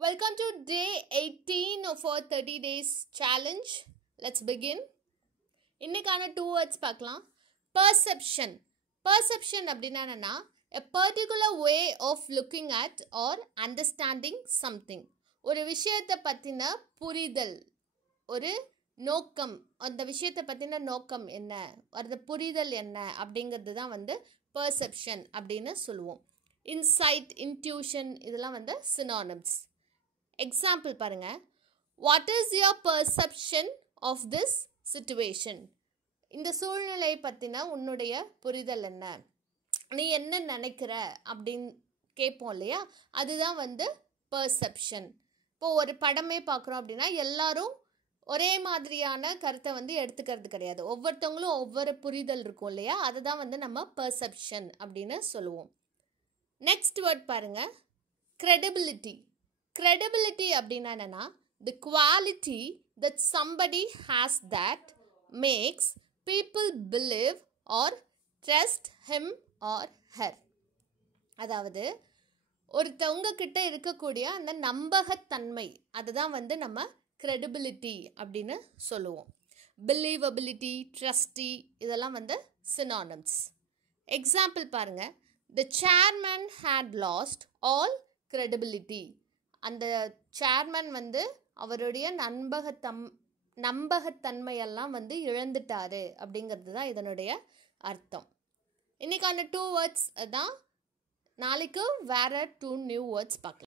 Welcome to day 18 of our 30 days challenge. Let's begin. இன்னைக்கான 2 words பார்க்கலாம். Perception. Perception அப்படின்னா என்னன்னா a particular way of looking at or understanding something. ஒரு விஷயத்தை பற்றின புரிதல், ஒரு நோக்கம், அந்த விஷயத்தை பற்றின நோக்கம் என்ன, அந்த புரிதல் என்ன அப்படிங்கிறது தான் perception அப்படின்னு சொல்லுவோம். Insight, intuition இதெல்லாம் synonyms. எக்ஸாம்பிள் பாருங்க. What is your perception of this situation? இந்த சூழ்நிலை பற்றின உன்னுடைய புரிதல் என்ன, நீ என்ன நினைக்கிற அப்படின்னு கேட்போம் இல்லையா, அதுதான் பர்செப்ஷன். இப்போது ஒரு படமே பார்க்குறோம் அப்படின்னா எல்லாரும் ஒரே மாதிரியான கருத்தை எடுத்துக்கிறது கிடையாது. ஒவ்வொருத்தவங்களும் ஒவ்வொரு புரிதல் இருக்கும் இல்லையா, அதுதான் நம்ம பர்செப்ஷன் அப்படின்னு சொல்லுவோம். நெக்ஸ்ட் வேர்ட் பாருங்க, credibility. Credibility அப்படின்னா என்னன்னா the quality that somebody has that makes people believe or trust him or her. அதாவது ஒருத்தவங்க கிட்ட இருக்கக்கூடிய அந்த நம்பகத்தன்மை, அதுதான் நம்ம credibility அப்படின்னு சொல்லுவோம். believability, trusty இதெல்லாம் synonyms. எக்ஸாம்பிள் பாருங்க. the chairman had lost all credibility. அந்த சேர்மன் அவருடைய நம்பகத்தன்மையெல்லாம் இழந்துட்டாரு அப்படிங்கிறது தான் இதனுடைய அர்த்தம். இன்னைக்கான 2 வேர்ட்ஸ் தான். நாளைக்கு வேற 2 நியூ வேர்ட்ஸ் பார்க்கலாம்.